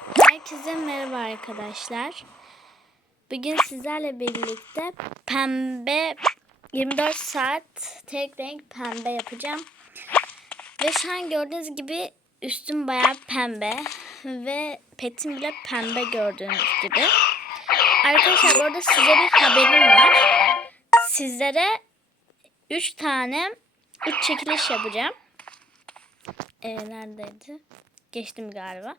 Herkese merhaba arkadaşlar. Bugün sizlerle birlikte pembe 24 saat tek renk pembe yapacağım. Ve şu an gördüğünüz gibi üstüm bayağı pembe ve petim bile pembe gördüğünüz gibi. Arkadaşlar bu arada size bir haberim var. Sizlere 3 tane 3 çekiliş yapacağım. Ee, neredeydi? Geçtim galiba.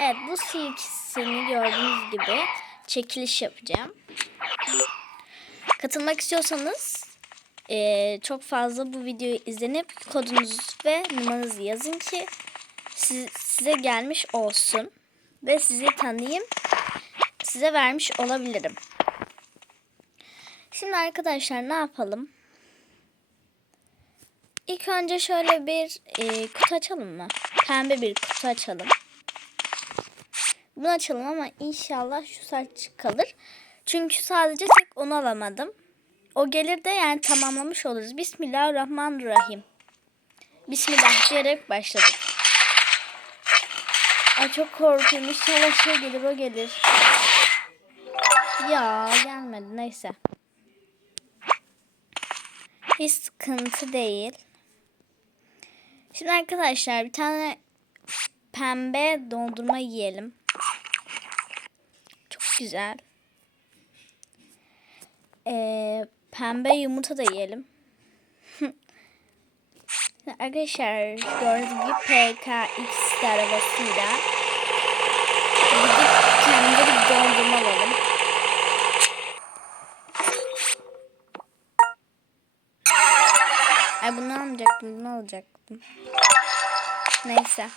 Evet bu silkisini gördüğünüz gibi çekiliş yapacağım. Katılmak istiyorsanız eee, çok fazla bu videoyu izlenip kodunuzu ve numaranızı yazın ki siz- size gelmiş olsun. Ve sizi tanıyayım. Size vermiş olabilirim. Şimdi arkadaşlar ne yapalım? İlk önce şöyle bir e, kutu açalım mı? Pembe bir kutu açalım. Bunu açalım ama inşallah şu saç kalır. Çünkü sadece tek onu alamadım. O gelir de yani tamamlamış oluruz. Bismillahirrahmanirrahim. Bismillah diyerek başladık. Ay çok korkuyorum. İnşallah şey gelir o gelir. Ya gelmedi neyse. Hiç sıkıntı değil. Şimdi arkadaşlar bir tane pembe dondurma yiyelim. Çok güzel. Ee, pembe yumurta da yiyelim. arkadaşlar gördüğünüz gibi PKX arabasıyla gidip bir dondurma alalım. Bunu alacaktım. Neyse.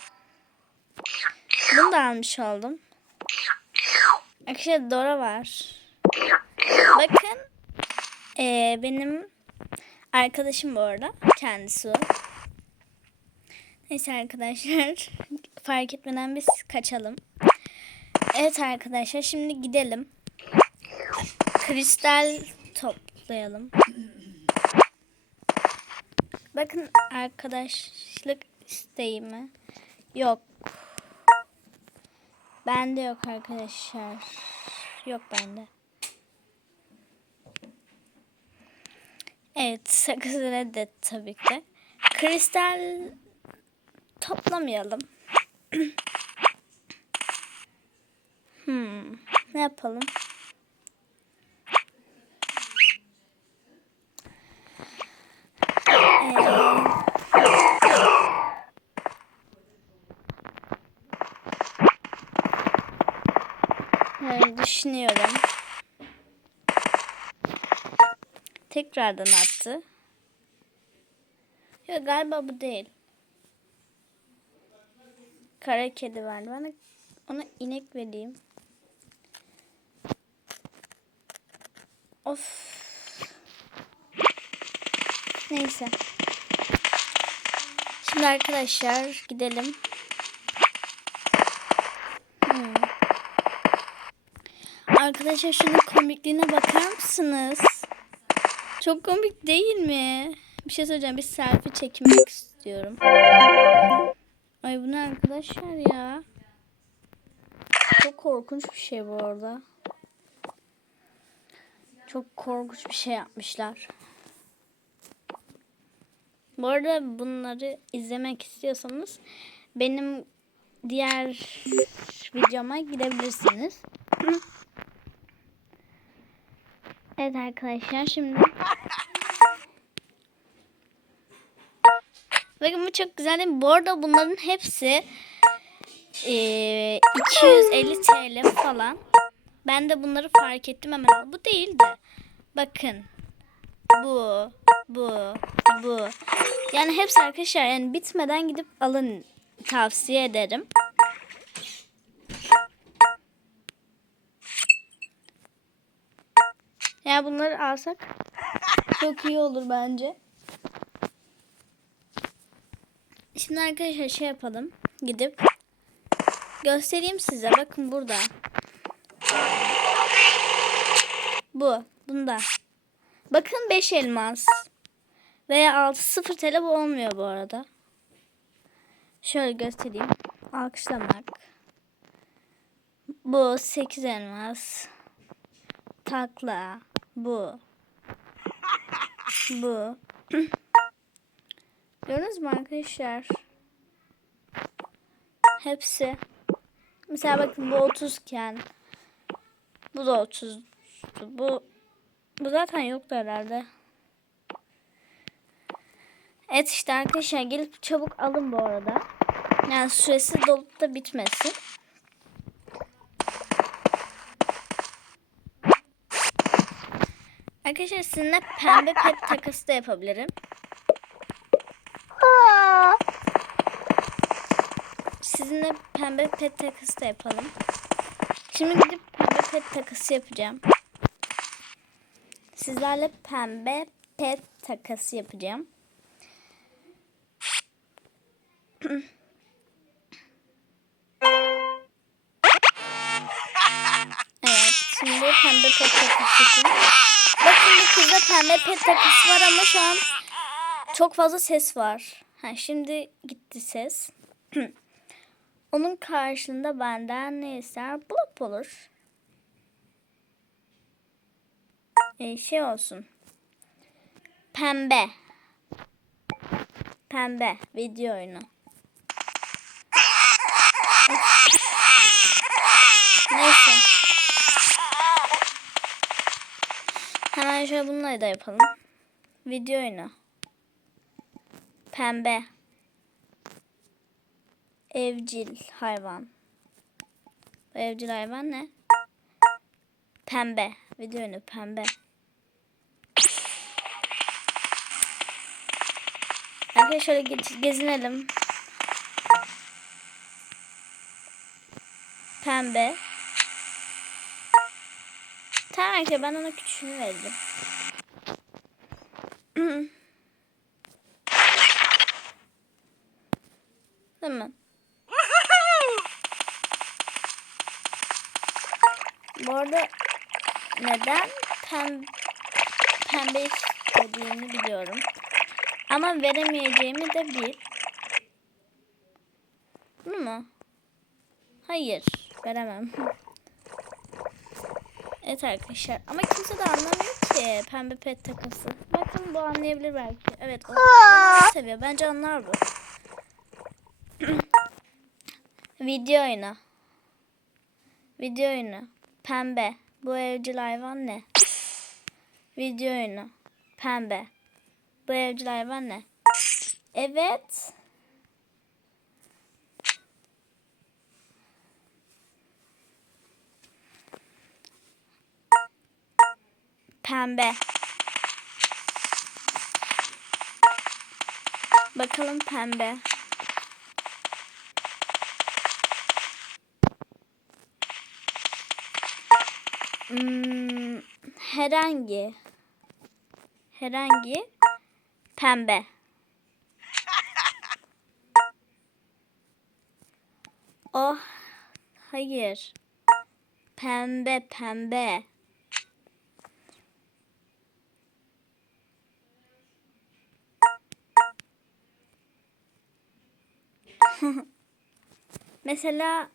Bunu da almış oldum. Arkadaşlar Dora var. Bakın. eee, benim arkadaşım bu arada. Kendisi. Neyse arkadaşlar. Fark etmeden biz kaçalım. Evet arkadaşlar şimdi gidelim. Kristal toplayalım. Bakın arkadaşlık isteği mi? Yok. Bende yok arkadaşlar. Yok bende. Evet sakız reddet tabii ki. Kristal toplamayalım. hmm, ne yapalım? Ee, Yani düşünüyorum. Tekrardan attı. Yok galiba bu değil. Kara kedi verdi. Bana ona inek vereyim. Of. Neyse. Şimdi arkadaşlar gidelim. Hmm. Arkadaşlar şunun komikliğine bakar mısınız? Çok komik değil mi? Bir şey söyleyeceğim. Bir selfie çekmek istiyorum. Ay bu ne arkadaşlar ya? Çok korkunç bir şey bu arada. Çok korkunç bir şey yapmışlar. Bu arada bunları izlemek istiyorsanız benim diğer videoma gidebilirsiniz. Evet arkadaşlar şimdi Bakın bu çok güzel değil mi? Bu arada bunların hepsi eee, 250 TL falan. Ben de bunları fark ettim hemen. Bu değil de. Bakın. Bu. Bu. Bu. Yani hepsi arkadaşlar yani bitmeden gidip alın tavsiye ederim. Ya bunları alsak çok iyi olur bence. Şimdi arkadaşlar şey yapalım. Gidip göstereyim size. Bakın burada. Bu. Bunda. Bakın 5 elmas. Veya 6 0 TL bu olmuyor bu arada. Şöyle göstereyim. Alkışlamak. Bu 8 elmas. Takla. Bu. Bu. Gördünüz mü arkadaşlar? Hepsi. Mesela bakın bu 30 iken bu da 30. Bu bu zaten yoktu herhalde. Evet işte arkadaşlar gelip çabuk alın bu arada. Yani süresi dolup da bitmesin. Arkadaşlar sizinle pembe pet takası da yapabilirim. Sizinle pembe pet takası da yapalım. Şimdi gidip pembe pet takası yapacağım. Sizlerle pembe pet takası yapacağım. Evet, şimdi pembe pet takası yapayım. Bakın bu kızda pembe pet takısı var ama şu an çok fazla ses var. Ha, şimdi gitti ses. Onun karşılığında benden ne ister? Blop olur. Ee, şey olsun. Pembe. Pembe video oyunu. Neyse. Hemen şöyle bunları da yapalım. Video oyunu. Pembe. Evcil hayvan. Bu evcil hayvan ne? Pembe. Video oyunu pembe. Arkadaşlar şöyle ge- gezinelim. Pembe. Tamam arkadaşlar ben ona küçüğünü verdim. Tamam. Bu arada neden pem pembe istediğini biliyorum. Ama veremeyeceğimi de bil. Bunu mu? Hayır. Veremem. Evet arkadaşlar. Ama kimse de anlamıyor ki pembe pet takası. Bakın bu anlayabilir belki. Evet o, o seviyor. Bence anlar bu. Video oyunu. Video oyunu. Pembe. Bu evcil hayvan ne? Video oyunu. Pembe. Bu evcil hayvan ne? Evet. Pembe. Bakalım pembe. Hmm, herhangi. Herhangi pembe. Oh, hayır. Pembe, pembe. Mesela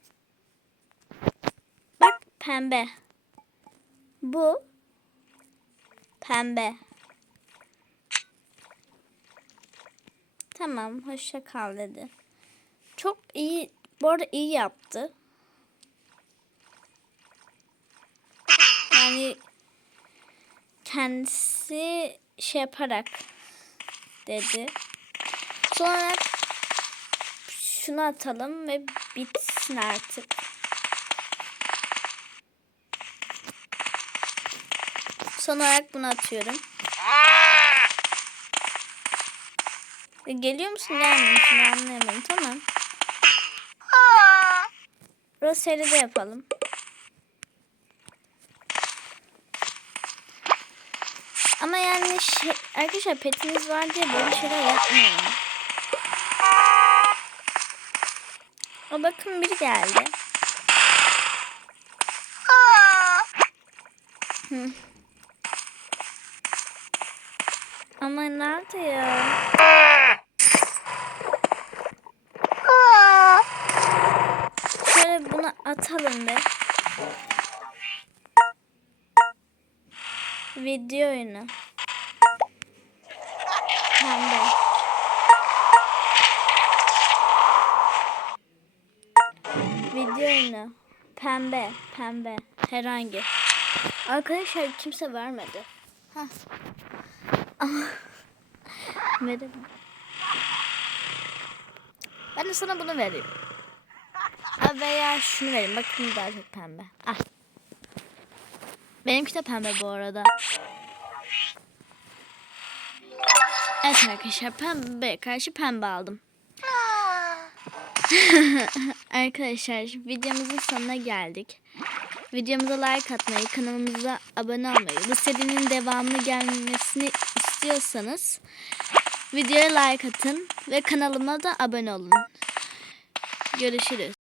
bak pembe. Bu pembe. Tamam, hoşça kal dedi. Çok iyi, bu arada iyi yaptı. Yani kendisi şey yaparak dedi. Sonra şunu atalım ve bitsin artık. Son olarak bunu atıyorum. E, Geliyor musun gelmiyor musun anlayamadım tamam. Roseli de yapalım. Ama yani şey, arkadaşlar petiniz var diye böyle şeyler yapmayın. O bakın biri geldi. Hı. Ama nerede ya? Şöyle bunu atalım be. Video oyunu. Pembe. Video oyunu. Pembe. Pembe. Herhangi. Arkadaşlar kimse vermedi. Hah. Verelim. Ben de sana bunu vereyim. Veya şunu vereyim. Bakın daha çok pembe. Al. Benimki de pembe bu arada. Evet arkadaşlar pembe karşı pembe aldım. arkadaşlar videomuzun sonuna geldik. Videomuza like atmayı, kanalımıza abone olmayı, bu serinin devamını gelmesini istiyorsanız videoya like atın ve kanalıma da abone olun. Görüşürüz.